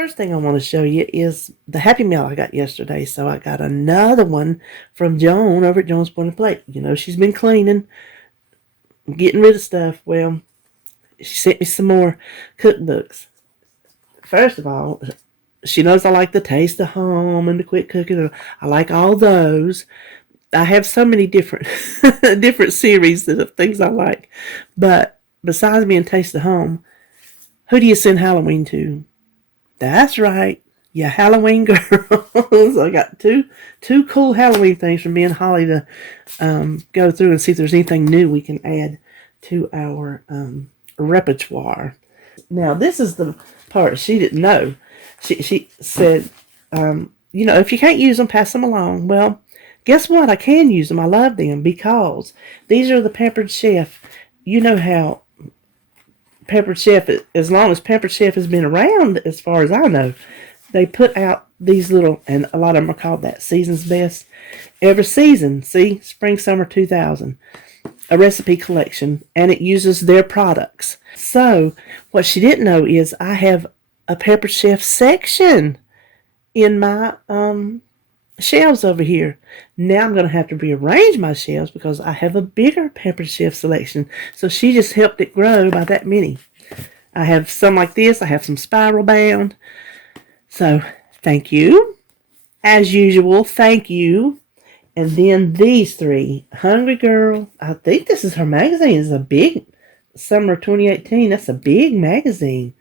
first thing I want to show you is the Happy Meal I got yesterday. So I got another one from Joan over at Joan's Point and Plate. You know, she's been cleaning, getting rid of stuff. Well, she sent me some more cookbooks. First of all, she knows I like the Taste of Home and the Quick Cooking. I like all those. I have so many different different series of things I like. But besides being Taste of Home, who do you send Halloween to? That's right. Yeah, Halloween girls. I got two cool Halloween things from me and Holly to go through and see if there's anything new we can add to our repertoire. Now, this is the part she didn't know. She said, if you can't use them, pass them along. Well, guess what? I can use them. I love them because these are the Pampered Chef. You know how Pampered Chef, as long as Pampered Chef has been around, as far as I know, they put out these little, and a lot of them are called that Season's Best. Every season, see, Spring, Summer 2000, a recipe collection, and it uses their products. So, what she didn't know is I have a Pampered Chef section in my shelves over here. Now I'm going to have to rearrange my shelves because I have a bigger Pampered Chef selection. So she just helped it grow by that many. I have some like this. I have some spiral bound. So thank you. As usual, thank you. And then these three. Hungry Girl. I think this is her magazine. It's a big Summer 2018. That's a big magazine.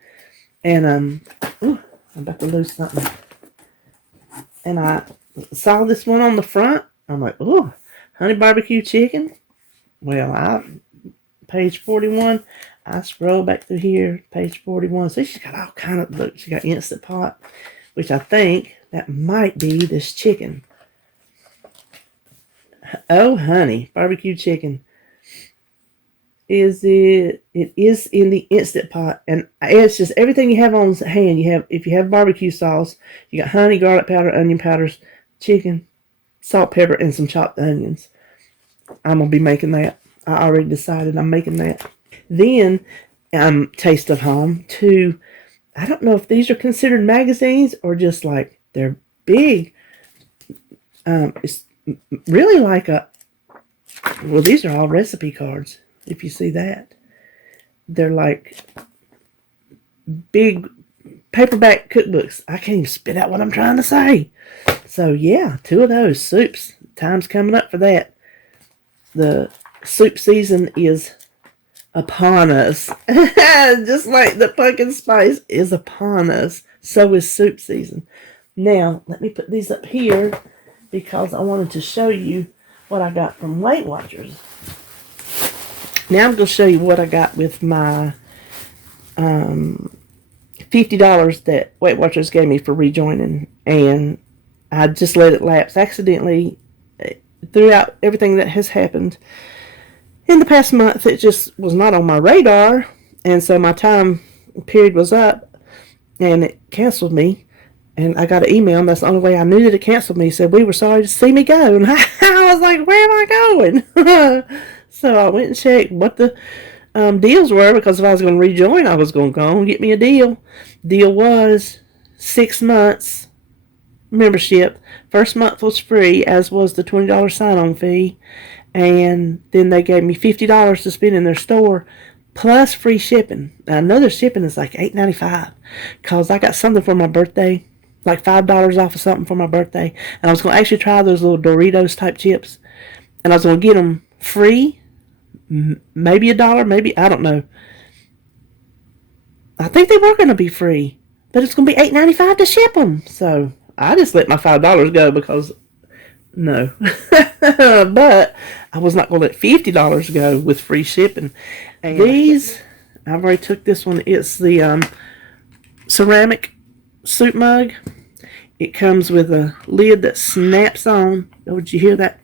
And I'm about to lose something. And I saw this one on the front. I'm like, oh, honey barbecue chicken. Well, page 41. I scroll back through here, page 41. See, she's got all kind of, look, she got Instant Pot, which I think that might be this chicken. Oh, honey, barbecue chicken. Is it? It is in the Instant Pot, and it's just everything you have on hand. You have, if you have barbecue sauce, you got honey, garlic powder, onion powders, chicken, salt, pepper, and some chopped onions. I'm gonna be making that. I already decided I'm making that. Then, Taste of Home. Two, I don't know if these are considered magazines or just like they're big. It's really like well, these are all recipe cards. If you see that, they're like big paperback cookbooks. I can't even spit out what I'm trying to say. So yeah, two of those soups. Time's coming up for that. The soup season is upon us. Just like the pumpkin spice is upon us, so is soup season. Now, let me put these up here because I wanted to show you what I got from Weight Watchers. Now I'm going to show you what I got with my $50 that Weight Watchers gave me for rejoining. And I just let it lapse accidentally throughout everything that has happened. In the past month, it just was not on my radar. And so my time period was up and it canceled me. And I got an email, and that's the only way I knew that it canceled me. It said, we were sorry to see me go. And I was like, where am I going? So I went and checked what the deals were, because if I was going to rejoin, I was going to go and get me a deal. Deal was 6 months membership. First month was free, as was the $20 sign-on fee. And then they gave me $50 to spend in their store, plus free shipping. Now, I know their shipping is like $8.95, because I got something for my birthday, like $5 off of something for my birthday. And I was going to actually try those little Doritos type chips. And I was going to get them free, maybe $1, maybe, I don't know. I think they were going to be free, but it's going to be $8.95 to ship them. So I just let my $5 go because, no. But I was not going to let $50 go with free shipping. And these, I've already took this one. It's the ceramic soup mug. It comes with a lid that snaps on. Oh, did you hear that?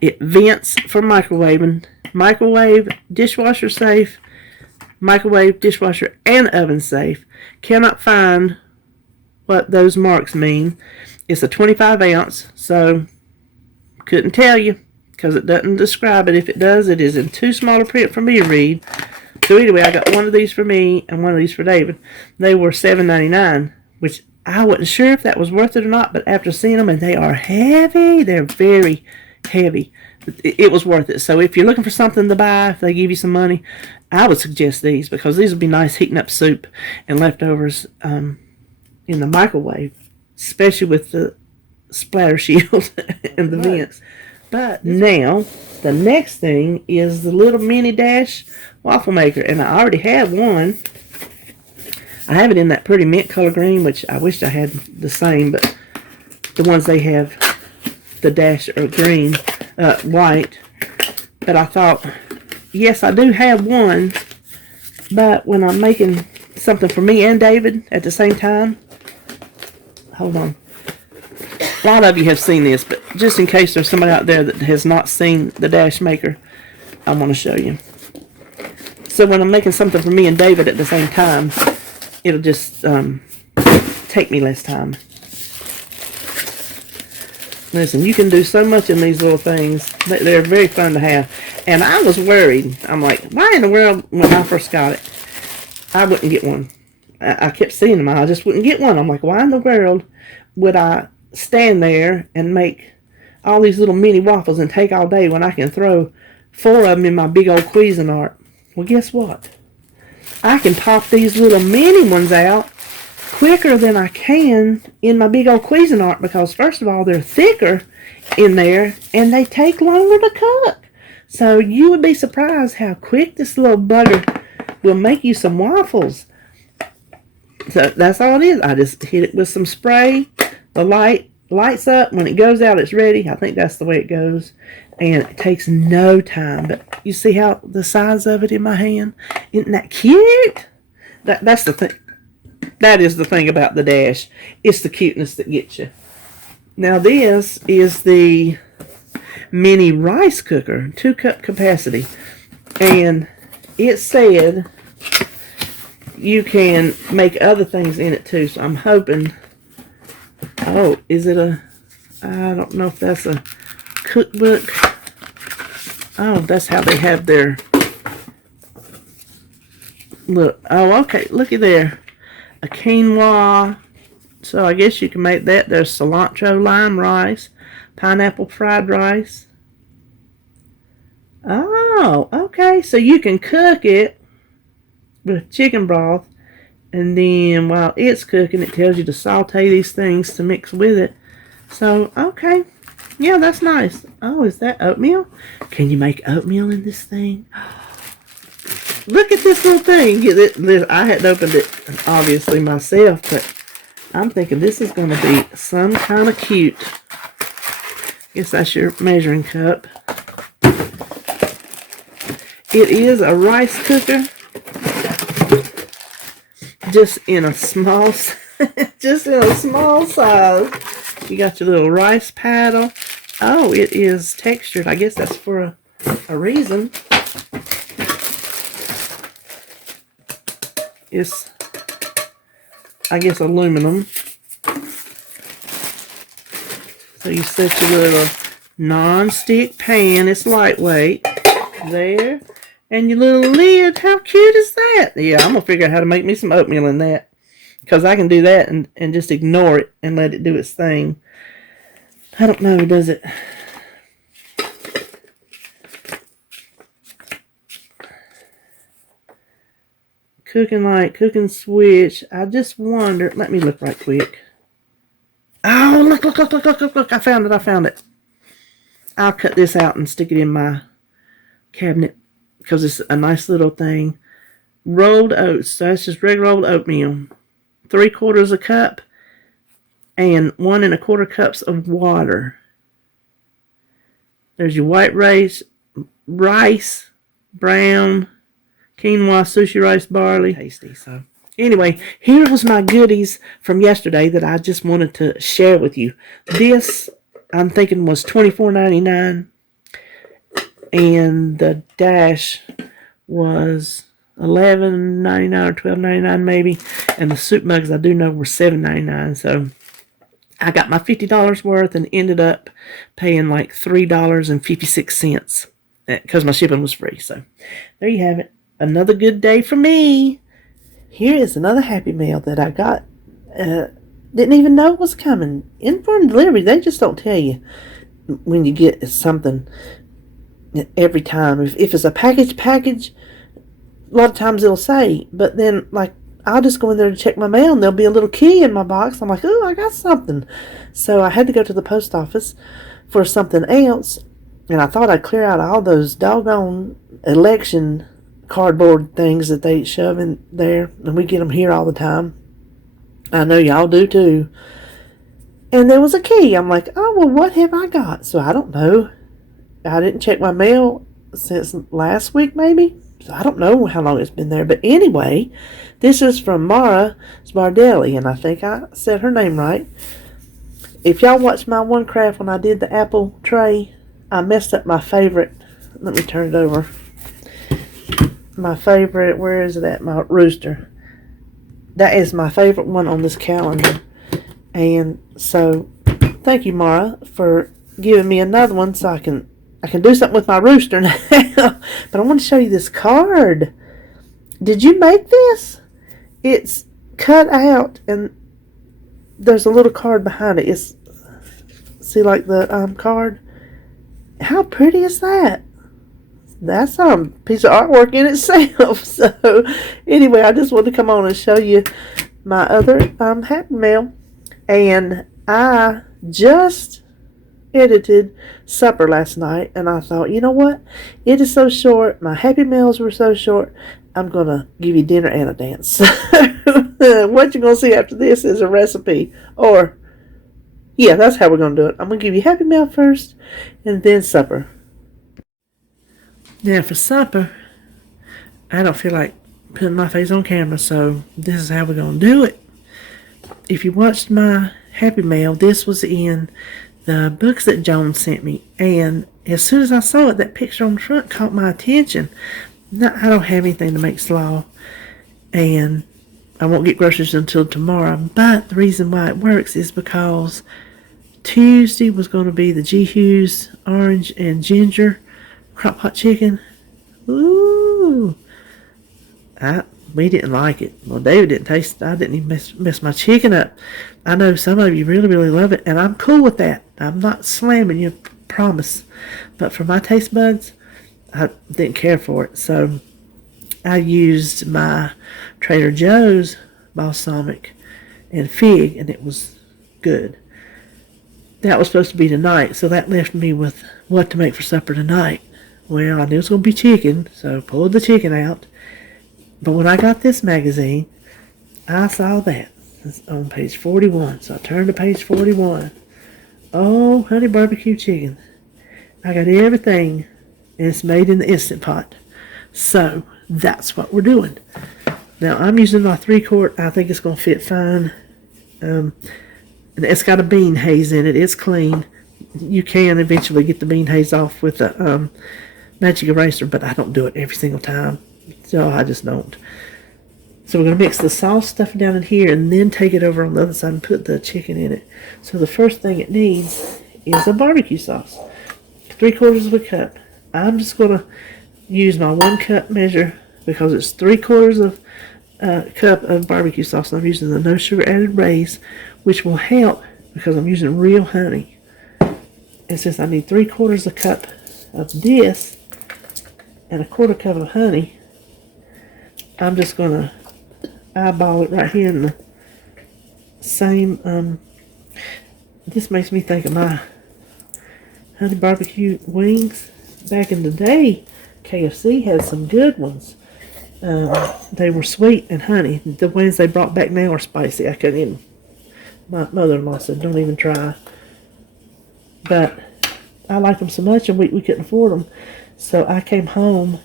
It vents for microwaving. Microwave, dishwasher safe. Microwave, dishwasher, and oven safe. Cannot find what those marks mean. It's a 25 ounce, so couldn't tell you because it doesn't describe it. If it does, it is in too small a print for me to read. So anyway, I got one of these for me and one of these for David. They were $7.99, which I wasn't sure if that was worth it or not, but after seeing them, and they are heavy. They're very heavy. It was worth it. So if you're looking for something to buy, if they give you some money, I would suggest these, because these would be nice heating up soup and leftovers in the microwave, especially with the splatter shield and the vents. But now, the next thing is the little mini dash waffle maker, and I already have one. I have it in that pretty mint color green, which I wish I had the same, but the ones they have, the dash are green, white. But I thought, yes, I do have one, but when I'm making something for me and David at the same time, hold on. A lot of you have seen this, but just in case there's somebody out there that has not seen the dash maker, I want to show you. So when I'm making something for me and David at the same time, it'll just take me less time. Listen, you can do so much in these little things. They're very fun to have. And I was worried. I'm like, why in the world, when I first got it, I wouldn't get one. I kept seeing them. I just wouldn't get one. I'm like, why in the world would I stand there and make all these little mini waffles and take all day when I can throw 4 of them in my big old Cuisinart? Well, guess what? I can pop these little mini ones out quicker than I can in my big old Cuisinart, because first of all, they're thicker in there and they take longer to cook. So you would be surprised how quick this little bugger will make you some waffles. So that's all it is. I just hit it with some spray. The light lights up. When it goes out, it's ready. I think that's the way it goes. And it takes no time. But you see how the size of it in my hand? Isn't that cute? That's the thing. That is the thing about the dash. It's the cuteness that gets you. Now this is the mini rice cooker, 2-cup capacity. And it said you can make other things in it too. So I'm hoping... Oh, is it a... I don't know if that's a cookbook. Oh, that's how they have their... Look. Oh, okay. Looky there. A quinoa. So I guess you can make that. There's cilantro lime rice. Pineapple fried rice. Oh, okay. So you can cook it with chicken broth. And then while it's cooking, it tells you to saute these things to mix with it. So, okay. Yeah, that's nice. Oh, is that oatmeal? Can you make oatmeal in this thing? Look at this little thing. I hadn't opened it, obviously, myself, but I'm thinking this is going to be some kind of cute. Guess that's your measuring cup. It is a rice cooker. Just in a small size. You got your little rice paddle. Oh, it is textured. I guess that's for a reason. It's, I guess, aluminum. So you set your little non-stick pan. It's lightweight. There. And your little lid. How cute is that? Yeah, I'm going to figure out how to make me some oatmeal in that. Because I can do that and just ignore it and let it do its thing. I don't know, does it? Cooking light, cooking switch. I just wonder. Let me look right quick. Oh, look. I found it. I'll cut this out and stick it in my cabinet. Because it's a nice little thing. Rolled oats. So that's just regular old oatmeal. 3/4 a cup. And 1 1/4 cups of water. There's your white rice, brown, quinoa, sushi rice, barley. Tasty. So anyway, here was my goodies from yesterday that I just wanted to share with you. This, I'm thinking, was $24.99. And the dash was $11.99 or $12.99 maybe. And the soup mugs I do know were $7.99. So I got my $50 worth and ended up paying like $3.56 because my shipping was free. So there you have it. Another good day for me. Here is another Happy Mail that I got. Didn't even know it was coming. Informed delivery, they just don't tell you when you get something every time. If it's a package, a lot of times it'll say, but then, like, I'll just go in there to check my mail and there'll be a little key in my box. I'm like, oh, I got something. So I had to go to the post office for something else, and I thought I'd clear out all those doggone election cardboard things that they shove in there, and we get them here all the time. I know y'all do too. And there was a key. I'm like, oh, well, what have I got? So I don't know. I didn't check my mail since last week, maybe. So I don't know how long it's been there. But anyway, this is from Mara Sbardelli, and I think I said her name right. If y'all watched my one craft when I did the apple tray, I messed up my favorite. Let me turn it over. My favorite, where is it at? My rooster. That is my favorite one on this calendar. And so, thank you, Mara, for giving me another one so I can do something with my rooster now. But I want to show you this card. Did you make this? It's cut out, and there's a little card behind it. It's, see, like the card? How pretty is that? That's a piece of artwork in itself. So, anyway, I just wanted to come on and show you my other Happy Mail. And I just edited supper last night, and I thought, you know what? It is so short. My Happy Meals were so short. I'm going to give you dinner and a dance. What you're going to see after this is a recipe. Or, yeah, that's how we're going to do it. I'm going to give you Happy Meal first, and then supper. Now, for supper, I don't feel like putting my face on camera, so this is how we're going to do it. If you watched my Happy Mail, this was in the books that Joan sent me, and as soon as I saw it, that picture on the front caught my attention. Now, I don't have anything to make slaw, and I won't get groceries until tomorrow, but the reason why it works is because Tuesday was going to be the G. Hughes orange and ginger crock pot chicken. Ooh. We didn't like it. Well, David didn't taste it. I didn't even mess my chicken up. I know some of you really, really love it, and I'm cool with that. I'm not slamming you, promise. But for my taste buds, I didn't care for it. So I used my Trader Joe's balsamic and fig, and it was good. That was supposed to be tonight, so that left me with what to make for supper tonight. Well, I knew it was going to be chicken, so pulled the chicken out. But when I got this magazine, I saw that. It's on page 41. So I turned to page 41. Oh, honey barbecue chicken. I got everything, and it's made in the Instant Pot. So that's what we're doing. Now, I'm using my 3-quart. I think it's going to fit fine. And it's got a bean haze in it. It's clean. You can eventually get the bean haze off with a magic eraser, but I don't do it every single time. So I just don't. So we're going to mix the sauce stuff down in here and then take it over on the other side and put the chicken in it. So the first thing it needs is a barbecue sauce. 3/4 of a cup. I'm just going to use my 1 cup measure because it's 3/4 of a cup of barbecue sauce. I'm using the no sugar added Rays, which will help because I'm using real honey. And since I need 3/4 a cup of this and 1/4 cup of honey, I'm just going to eyeball it right here in the same, this makes me think of my honey barbecue wings. Back in the day, KFC had some good ones. They were sweet and honey. The ones they brought back now are spicy. I couldn't even, my mother-in-law said, don't even try. But I liked them so much, and we couldn't afford them. So I came home,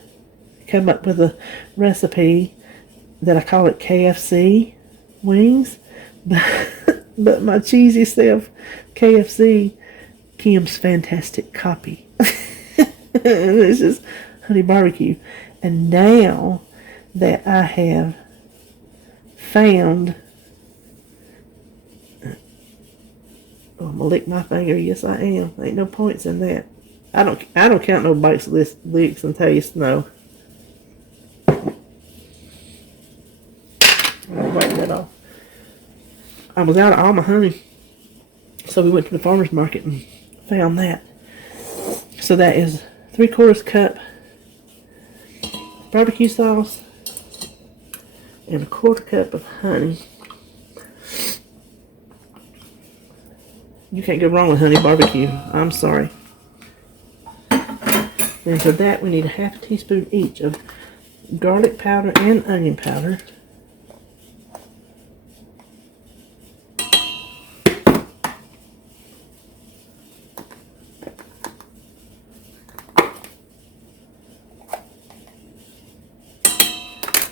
come up with a recipe that I call it KFC wings, but my cheesy self, KFC, Kim's Fantastic Copy. This is honey barbecue. And now that I have found, I'm gonna lick my finger. Yes, I am. Ain't no points in that. I don't count no bites, licks, and tastes. No. I was out of all my honey. So we went to the farmer's market and found that. So that is 3/4 cup barbecue sauce and 1/4 cup of honey. You can't go wrong with honey barbecue. I'm sorry. Then for that we need a 1/2 teaspoon each of garlic powder and onion powder.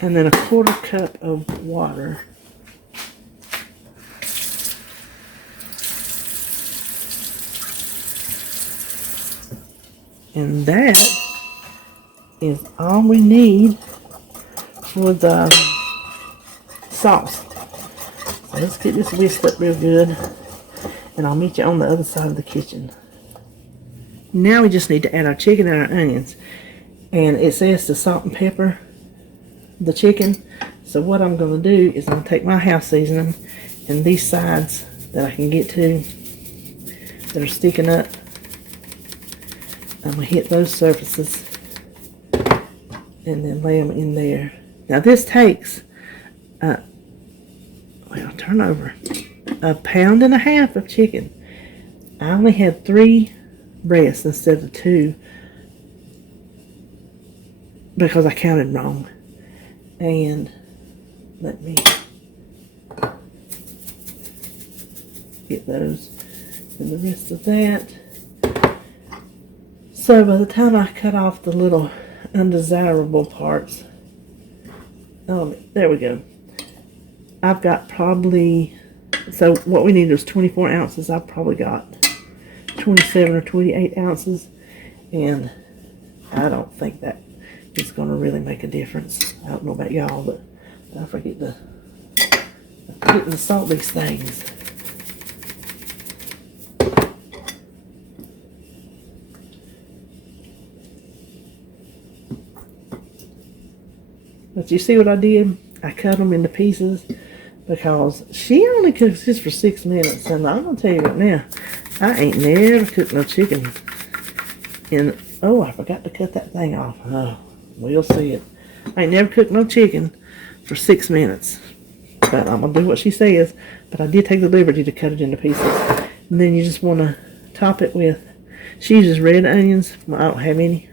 And then a 1/4 cup of water. And that is all we need for the sauce. So let's get this whisked up real good. And I'll meet you on the other side of the kitchen. Now we just need to add our chicken and our onions. And it says to salt and pepper the chicken. So what I'm going to do is I'm going to take my house seasoning and these sides that I can get to that are sticking up, I'm going to hit those surfaces and then lay them in there. Now this takes turn over, 1.5 pounds of chicken. I only had 3 breasts instead of 2 because I counted wrong. And let me get those and the rest of that. So by the time I cut off the little undesirable parts, there we go. I've got probably, so what we need is 24 ounces. I've probably got 27 or 28 ounces. And I don't think that it's going to really make a difference. I don't know about y'all, but I forget to salt these things. But you see what I did? I cut them into pieces because she only cooks this for 6 minutes. And I'm going to tell you right now, I ain't never cooked no chicken. And, oh, I forgot to cut that thing off. Oh, we'll see it. I ain't never cooked no chicken for 6 minutes. But I'm going to do what she says. But I did take the liberty to cut it into pieces. And then you just want to top it with, she uses red onions. Well, I don't have any.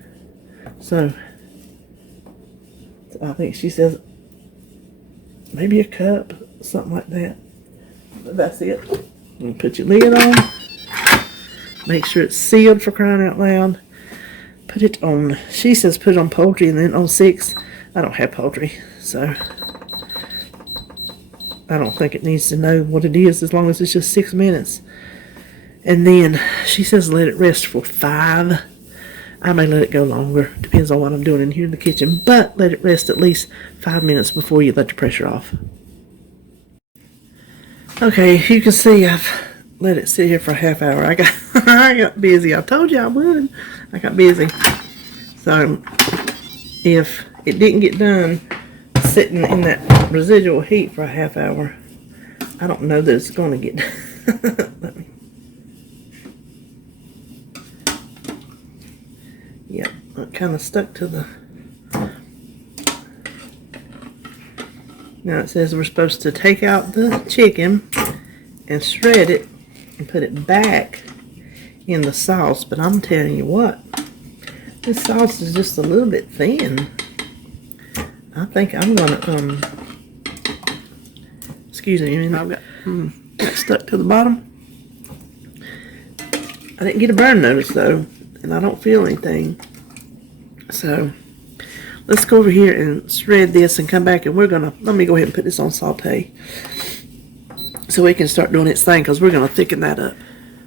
So I think she says maybe a cup, something like that. But that's it. You put your lid on. Make sure it's sealed, for crying out loud. Put it on, she says put it on poultry and then on 6. I don't have poultry, so I don't think it needs to know what it is as long as it's just 6 minutes. And then she says let it rest for 5. I may let it go longer. Depends on what I'm doing in here in the kitchen. But let it rest at least 5 minutes before you let the pressure off. Okay, you can see I've let it sit here for a half hour. I got busy. I told you I would. I got busy. So if it didn't get done sitting in that residual heat for a half hour, I don't know that it's going to get let me. Yep, it kind of stuck to the. Now it says we're supposed to take out the chicken and shred it and put it back in the sauce, but I'm telling you what, this sauce is just a little bit thin. I think I'm gonna excuse me, I've got stuck to the bottom. I didn't get a burn notice though, and I don't feel anything. So let's go over here and shred this and come back, and let me go ahead and put this on saute so it can start doing its thing, because we're going to thicken that up.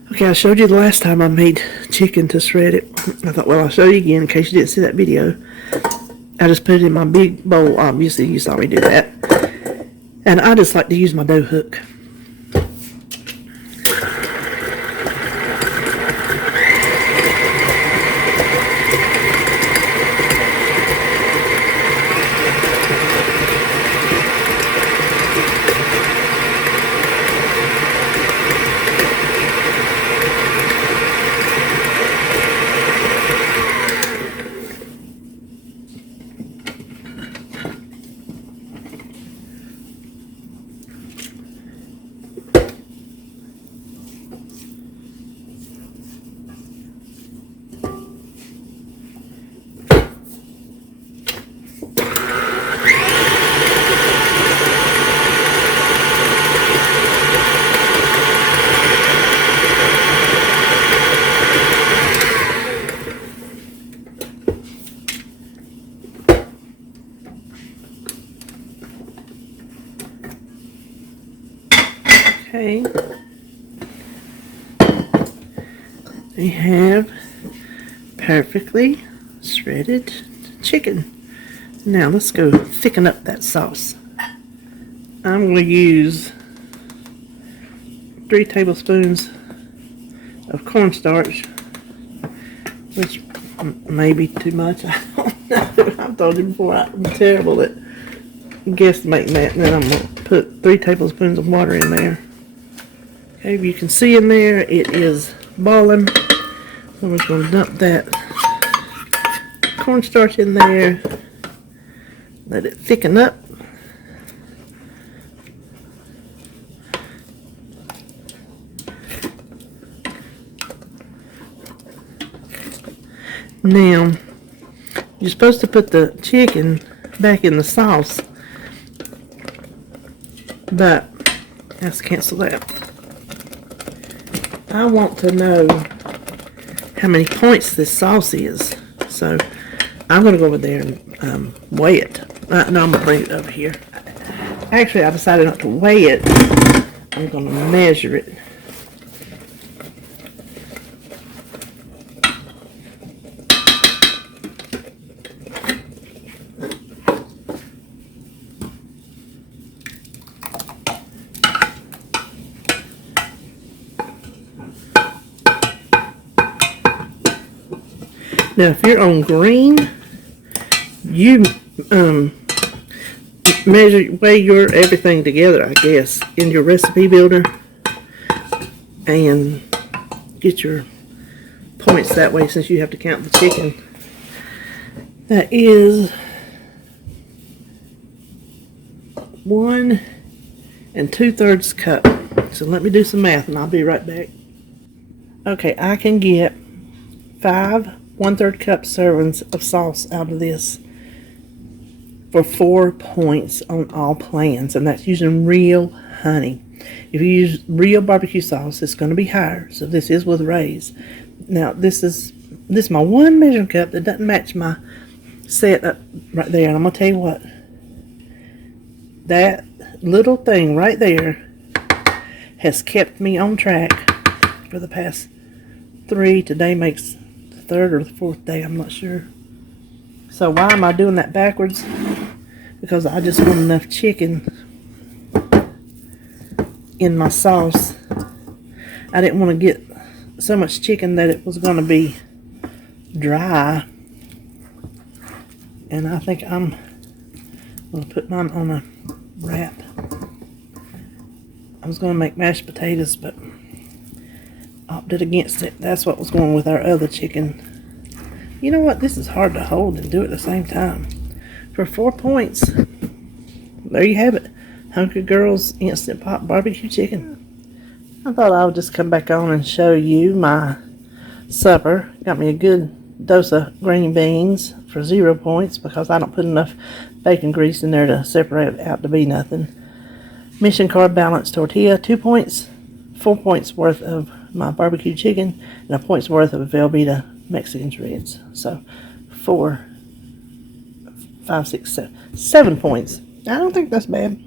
Okay, I showed you the last time I made chicken to shred it. I thought, well, I'll show you again in case you didn't see that video. I just put it in my big bowl. Obviously, you saw me do that. And I just like to use my dough hook. Okay. We have perfectly shredded chicken. Now let's go thicken up that sauce. I'm going to use 3 tablespoons of cornstarch, which may be too much. I don't know. I've told you before I'm terrible at guesstimating that. And then I'm going to put 3 tablespoons of water in there. Okay, you can see in there it is boiling. So we're going to dump that cornstarch in there. Let it thicken up. Now, you're supposed to put the chicken back in the sauce, but let's cancel that. I want to know how many points this sauce is, so I'm going to go over there and weigh it. No, I'm going to bring it over here. Actually, I decided not to weigh it. I'm going to measure it. Now, if you're on green, you weigh your everything together, I guess, in your recipe builder, and get your points that way, since you have to count the chicken. That is 1 2/3 cup. So let me do some math and I'll be right back. Okay, I can get 5 1/3 cup servings of sauce out of this for 4 points on all plans, and that's using real honey. If you use real barbecue sauce, it's going to be higher. So this is with Ray's. Now this is my one measuring cup that doesn't match my set up right there. And I'm going to tell you what, that little thing right there has kept me on track for the past 3. Today makes the 3rd or the 4th day, I'm not sure. So why am I doing that backwards? Because I just want enough chicken in my sauce. I didn't want to get so much chicken that it was going to be dry. And I think I'm going to put mine on a wrap. I was going to make mashed potatoes, but opted against it. That's what was going with our other chicken. You know what? This is hard to hold and do at the same time. For 4 points, there you have it. Hungry Girls Instant Pot Barbecue Chicken. I thought I would just come back on and show you my supper. Got me a good dose of green beans for 0 points because I don't put enough bacon grease in there to separate it out to be nothing. Mission Carb Balanced Tortilla, 2 points. 4 points worth of my barbecue chicken and a point's worth of Velveeta Mexican shreds. So 4, 5, 6, 7 points. I don't think that's bad.